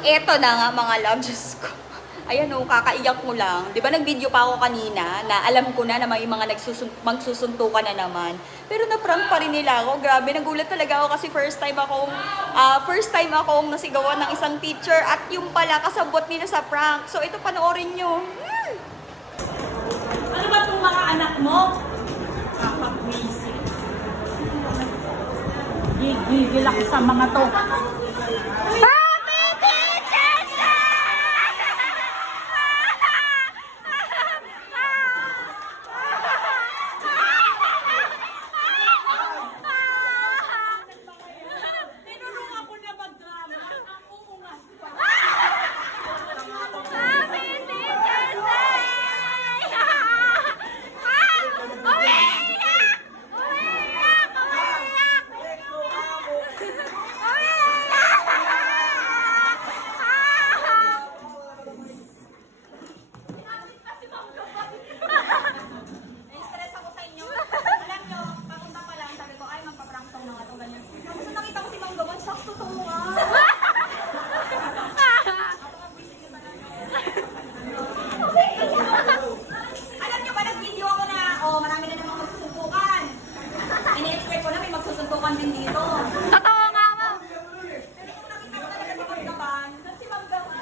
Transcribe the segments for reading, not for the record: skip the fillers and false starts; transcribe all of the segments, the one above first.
Eto na nga mga love, Diyos ko. Ayan o, kakaiyak mo lang. Di ba nag-video pa ako kanina na alam ko na may mga magsusuntukan na naman. Pero na-prank pa rin nila ako. Grabe, nagulat talaga ako kasi first time akong nasigawan ng isang teacher at yung pala kasabot nila sa prank. So ito, panoorin nyo. Ano ba itong mga anak mo? Kapag-wisip. Gigigil ako sa mga to.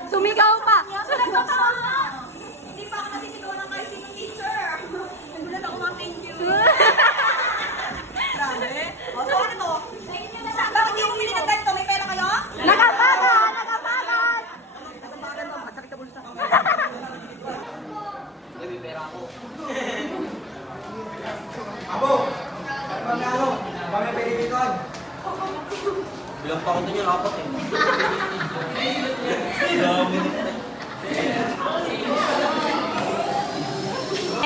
Sumigaw pa! Hindi pa ako nasisigaw ng kahit sinong teacher. Nagulat ako, ma'am, thank you. Grabe. O, so ano to? Bakit hindi bumili ng ganito? May pera kayo? Nakabagan! Nakabagan! Nakabagan to. Magkakit ka bulsa. May pera ako. Abo! Ano? Kami pinipitan. Bilang pa ko ito niya, apat eh.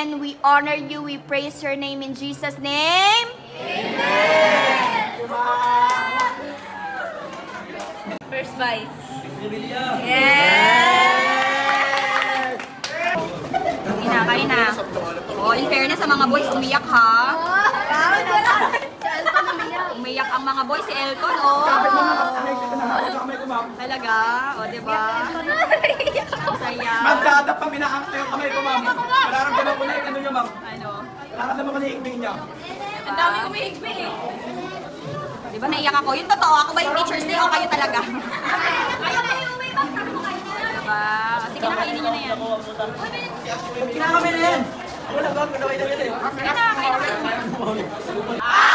And we honor you, we praise your name in Jesus' name. Amen! First bite. Yes! Kain na. Oh, in fairness sa mga boys, umiyak ha. Umiyak ang mga boys, si Elton, oh. Talaga, oh, diba? Ang saya. Magdadap kami na ang kamay ko, ma'am. Nararamdaman ko na yung ano niyo, ma'am. Ano? Nararamdaman ko na yung higping niya. Ang dami umihigpig eh. Diba naiyak ako? Yung totoo, ako ba yung teacher's day o kayo talaga? Ayaw na yung umibang, sabi ko kayo. Diba? Sige na, kainin nyo na yan. Kinakami na yan. Wala ba? Kung na kayo na yan eh. Sige na, kainin na.